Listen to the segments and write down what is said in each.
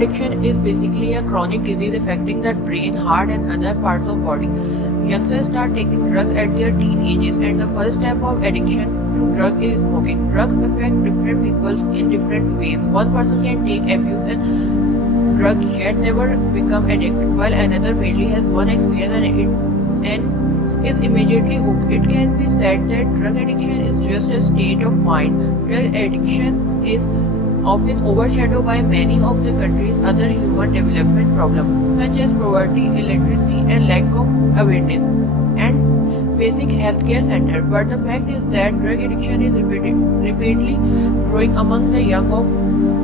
addiction is basically a chronic disease affecting the brain, heart and other parts of body. Youngsters start taking drugs at their teen ages, and the first step of addiction to drug is smoking. Drugs affect different people in different ways. One person can take abuse and drug yet never become addicted, while another merely has one experience and is immediately hooked. It can be said that drug addiction is just a state of mind. Drug addiction is often overshadowed by many of the country's other human development problems, such as poverty, illiteracy, and lack of awareness and basic healthcare center. But the fact is that drug addiction is repeatedly growing among the young of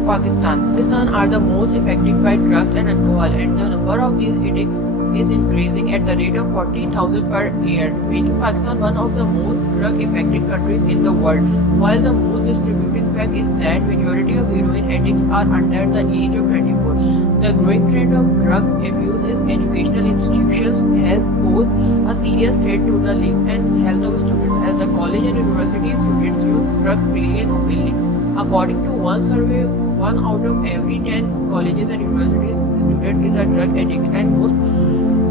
Pakistan. Pakistan are the most affected by drugs and alcohol, and the number of these addicts is increasing at the rate of 40,000 per year, making Pakistan one of the most drug-affected countries in the world. While the most disturbing fact is that majority of heroin addicts are under the age of 24. The growing trend of drug abuse in educational institutions has posed a serious threat to the life and health of students, as the college and university students use drugs freely and openly. According to one survey, 1 out of every 10 colleges and universities student is a drug addict, and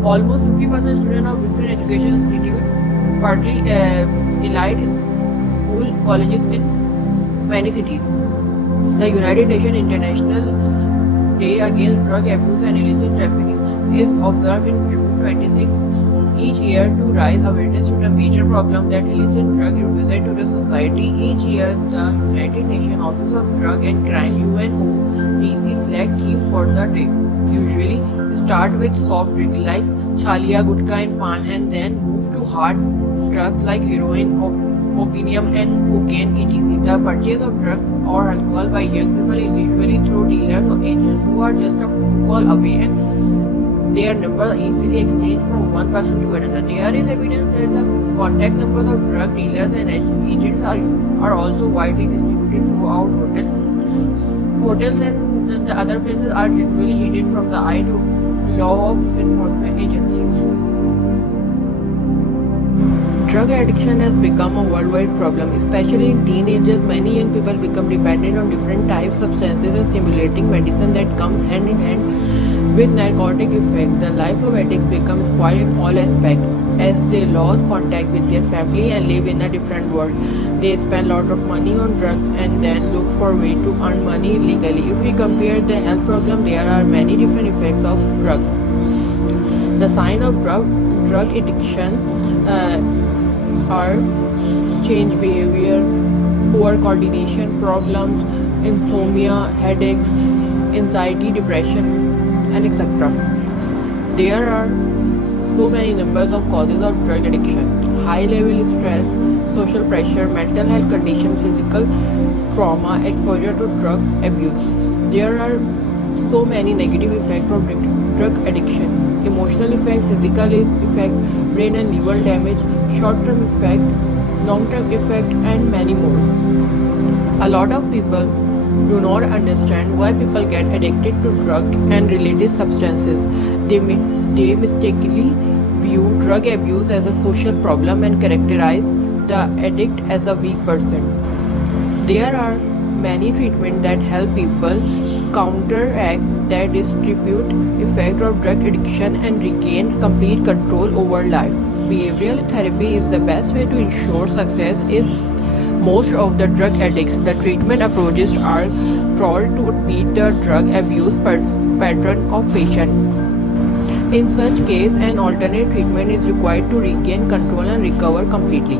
almost 50% students of different education institutes, partly elite school colleges in many cities. The United Nations International Day Against Drug Abuse and Illicit Trafficking is observed in June 26 each year to raise awareness to the major problem that illicit drugs represent to the society. Each year, the United Nations Office of Drug and Crime (UNODC) select theme for the day. Usually start with soft drink like chalia, gutka and pan, and then move to hard drugs like heroin, opium and cocaine, etc. The purchase of drugs or alcohol by young people is usually through dealers or agents who are just a phone call away, and their numbers easily exchanged from one person to another. There is evidence that the contact numbers of drug dealers and agents are also widely distributed throughout hotels and the other places are generally hidden from the eye to law enforcement agencies. Drug addiction has become a worldwide problem, especially in teenagers. Many young people become dependent on different types of substances and stimulating medicine that comes hand in hand with narcotic effect. The life of addicts becomes spoiled in all aspects, as they lose contact with their family and live in a different world. They spend a lot of money on drugs and then look for a way to earn money illegally. If we compare the health problem, there are many different effects of drugs. The signs of drug addiction are changed behavior, poor coordination problems, insomnia, headaches, anxiety, depression, and etc. There are so many numbers of causes of drug addiction: high level stress, social pressure, mental health conditions, physical trauma, exposure to drug abuse. There are so many negative effects of drug addiction: emotional effect, physical effect, brain and liver damage, short-term effect, long-term effect, and many more. A lot of people do not understand why people get addicted to drug and related substances. They mistakenly view drug abuse as a social problem and characterize the addict as a weak person. There are many treatments that help people counteract the destructive effect of drug addiction and regain complete control over life. Behavioral therapy is the best way to ensure success is most of the drug addicts. The treatment approaches are thought to beat the drug abuse pattern of patient. In such case, an alternate treatment is required to regain control and recover completely.